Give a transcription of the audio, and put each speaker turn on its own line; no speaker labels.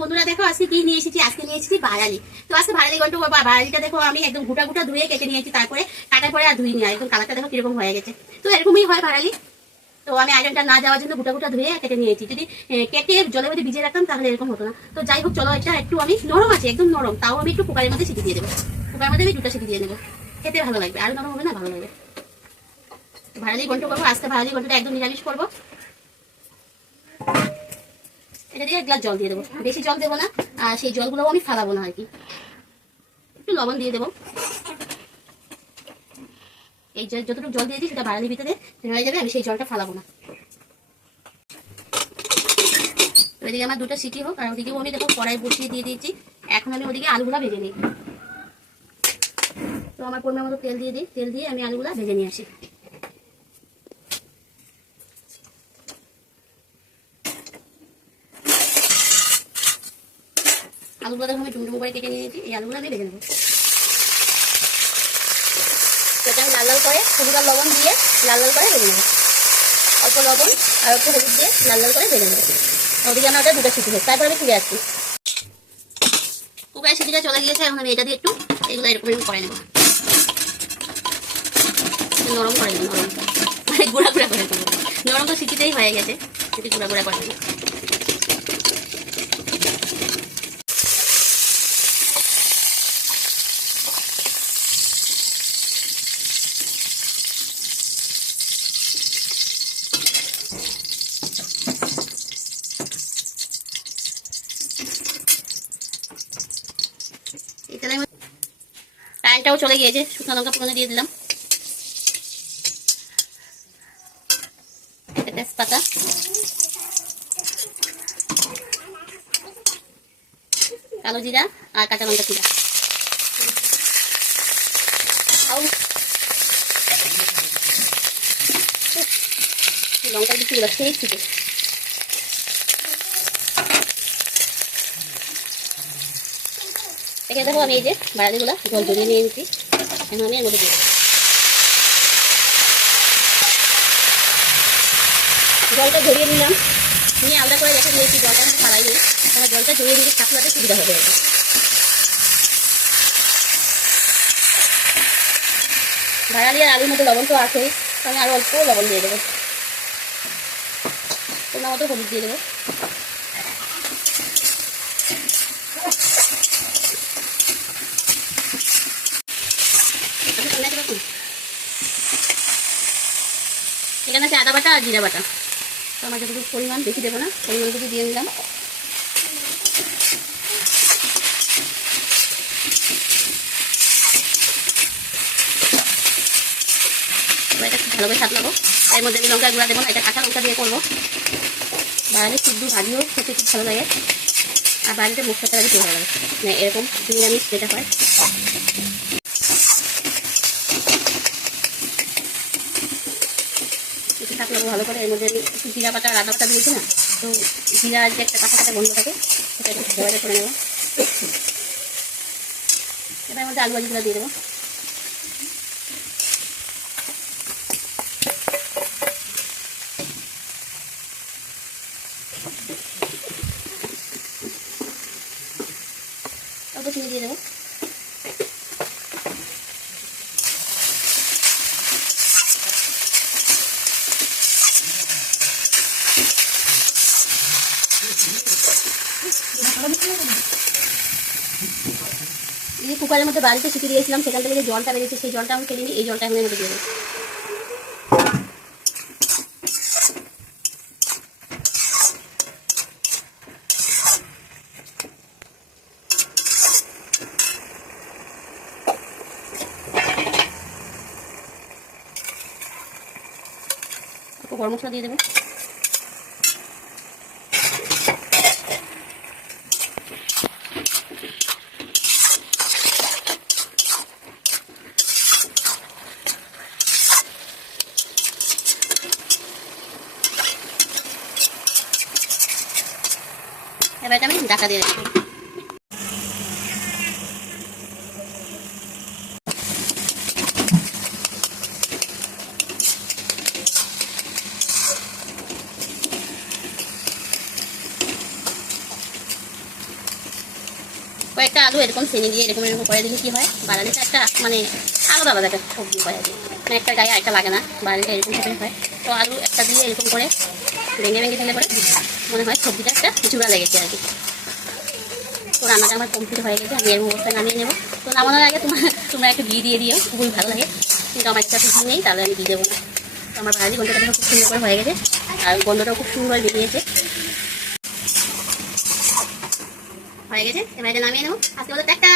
বন্ধুরা দেখো, আজকে কি নিয়ে এসেছি? আজকে নিয়ে এসেছি তো দেখো, আমি একদম ধুয়ে কেটে নিয়েছি, তারপরে কাটার পরে আর একদম কালারটা দেখো হয়ে গেছে। তো এরকমই হয় তো আমি আয়রনটা না যাওয়ার জন্য গোটা ধুয়ে কেটে নিয়েছি। যদি কেটে জলের মধ্যে ভিজে রাখতাম, তাহলে এরকম হতো না। তো যাই হোক, চলো এটা একটু আমি নরম আছে, একদম নরম। তাও আমি একটু কুকারের মধ্যে সিটি দিয়ে দেবো। কুকারের মধ্যে আমি দুটো সিটি দিয়ে নেব খেতে ভালো লাগবে। আর নরম হবে না? ভালো লাগবে। ভাড়ালি গন্ট করব। আজকে ভাড়ালি গন্টটা একদম নিরামিষ করব। এটা দিয়ে এক গ্লাস জল দিয়ে দেবো। বেশি জল দেবো না, আর সেই জলগুলোও আমি ফালাবো না আর কি। একটু লবণ দিয়ে দেবো। এই যতটুকু জল দিয়েছি সেটা বাড়ালির ভিতরে রয়ে যাবে, আমি সেই জলটা ফালাবো না। ওইদিকে আমার দুটো সিটি হোক, আর ওদিকেও আমি দেখো কড়াই বসিয়ে দিয়ে দিয়েছি। এখন আমি ওদিকে আলুগুলা ভেজে নিই। তো আমার পরিমাণ মতো তেল দিয়ে দিই। তেল দিয়ে আমি আলুগুলা ভেজে নিয়ে আসি। আলুগুলো দেখো আমি ডুমডুম করে কেটে নিয়েছি, এই আলুগুলো আমি ভেজে নেব। সেটা আমি লাল লাল করে হলুদ লবণ দিয়ে লাল লাল করে ভেজে নেব। অল্প লবণ আর অল্প হলুদ দিয়ে লাল লাল করে ভেজে নেব। ওদিকে আমার দুটো সিটি হোক তারপর আমি ফিরে আসছি। কুকারের সিটিটা চলে গিয়েছে, এখন আমি এটা দিয়ে একটু এগুলো এরকম করে নেব। নরম করে নেব, নরম। মানে গুঁড়া গুঁড়া করে নরম তো সিটিতেই হয়ে গেছে একটু গুঁড়া গুঁড়া করে নেব এই তেলের মধ্যে টাইমটাও চলে গিয়েছে। শুকনো লঙ্কা পুরনো দিয়ে দিলাম। তেজপাতা। কালো জিরা আর কাঁচা লঙ্কা জিরা। লঙ্কা লঙ্কার বিচিগুলো সেই এখানে দেখো আমি এই যে বাড়ালিগুলো জল জড়িয়ে নিয়ে নিচ্ছি। এখন আমি এর মধ্যে জলটা ঝরিয়ে নিলাম। নিয়ে আলাদা করে রেখে দিয়েছি জলটা আমি ফালাই নিই। তাহলে জলটা ঝরিয়ে নিলে সাথে সুবিধা হবে আর। ভাড়ালি আর আলুর মধ্যে লবণ তো আছেই আমি আরও অল্প লবণ দিয়ে দেবো। তোমরা মতো হলুদ দিয়ে দেবো এখানে আছে আদা বাটা আর জিরা বাটা। আমার যতটুকু পরিমাণ, বেশি দেবো না, পরিমাণ যদি দিয়ে নিলাম এবার এটা খুব ভালো করে সাতলাবো। এর মধ্যে আমি লঙ্কা গুঁড়া দেবো না, এটা কাঁচা লঙ্কা দিয়ে করব। বাইরে শুদ্ধ ভাজিও খেতে খুব ভালো লাগে। আর বাড়িতে মুখ খেতে লাগে ভালো লাগে। মানে এরকম নিরামিষ যেটা হয় একটু থাকলে ভালো করে এর মধ্যে একটু জিরা বাটা আর আদা বাটা দিয়েছি না, তো জিরার যে একটা কাঁচা কাঁচা গন্ধ থাকে, সেটা একটু ভালো করে নেব। এর মধ্যে আলু ভাজিগুলো দিয়ে দেবো। অল্প চিনি দিয়ে দেবো। যে কুকারের মধ্যে বাড়িতে শিখে দিয়েছিলাম, সেখান থেকে যে জলটা বেরিয়েছে, সেই জলটা আমি ফেলে এই জলটা এর মধ্যে দিয়ে গরম মশলা দিয়ে দেবো এবার আমি ঢাকা দিয়ে রাখি। কয়েকটা আলু এরকম চিনি দিয়ে এরকম এরকম করে দিলে কি হয়? বাড়ালিটা একটা মানে আলাদা আলাদা একটা সবজি করে দিই মানে একটা গায়ে আরেকটা লাগে না বাড়ালিটা এরকম হয়। তো আলু একটা দিয়ে এরকম করে ভেঙে ভেঙে ভেঙে করে মনে হয় সবজিটা একটা জুড়া লেগেছে আর কি। তো রান্নাটা আমার কমপ্লিট হয়ে গেছে, আমি এর অবস্থায় নামিয়ে নেব। তো নামানোর আগে তোমার তোমরা একটু ঘি দিয়ে দিও, খুবই ভালো লাগে। কিন্তু আমার কাছে ঘি নেই, তাহলে আমি দিয়ে দেবো না। তো আমার ভাজি গন্ধটা খুব সুন্দর করে হয়ে গেছে, আর গন্ধটাও খুব সুন্দর বেরিয়েছে। হয়ে গেছে? এবার নামিয়ে নেব। আজকে বলো টাটা!